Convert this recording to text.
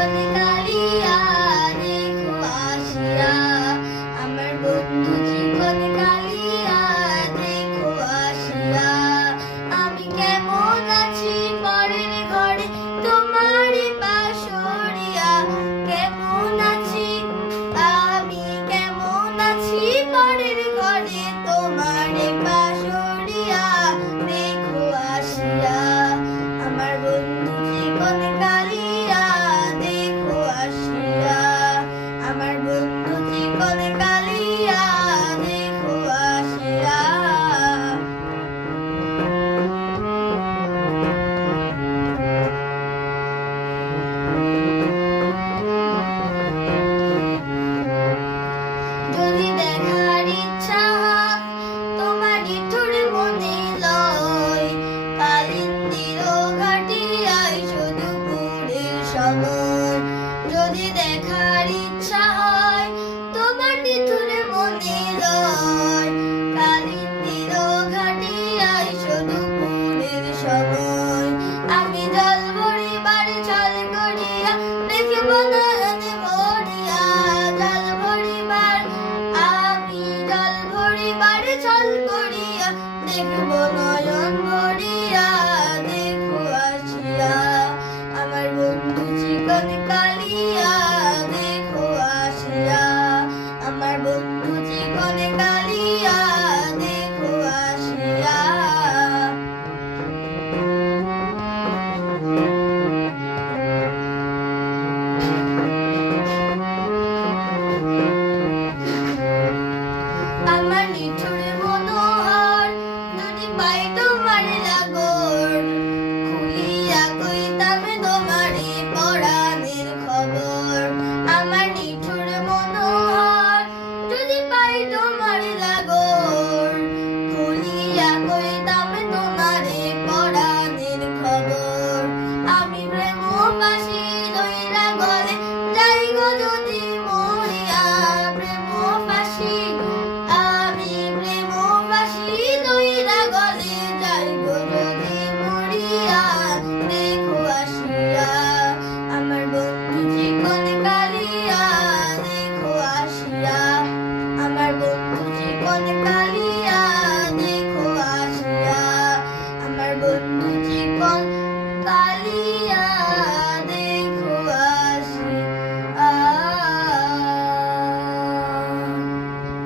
চিকন কালিয়া দেখো আসিয়া, আমার বন্ধু চিকন কালিয়া দেখো আসিয়া। আমি কেমন আছি পরের ঘরে তোমারই বাসরিয়া, কেমন আছি আমি কেমন আছি পরের ঘরে তোমারই বাসরিয়া দেখো আসিয়া। আমার বন্ধু চিকন কালিয়া দেখো আসিয়া, আমার বন্ধু চিকন কালিয়া দেখো আসিয়া। যদি দেখার ইচ্ছা হয় তোমার নিঠুর মনে লয়, কালিন্দির ঘাটিয়ায় শুধু পুরের সময়। যদি দেখার ইচ্ছা হয় তোমার নিঠুর মনে লয়, কালিন্দির ঘাটিয়ায় শুধু পুরের সময়। আমি জল ভরিবার ছল করিয়া দেখব নয়নে ভরিয়া, জল ভরিবার আমি জল ভরিবার ছল করিয়া দেখব নয়ন ভরিয়া দেখো আসিয়া। আমার বন্ধু চিকন কালিয়া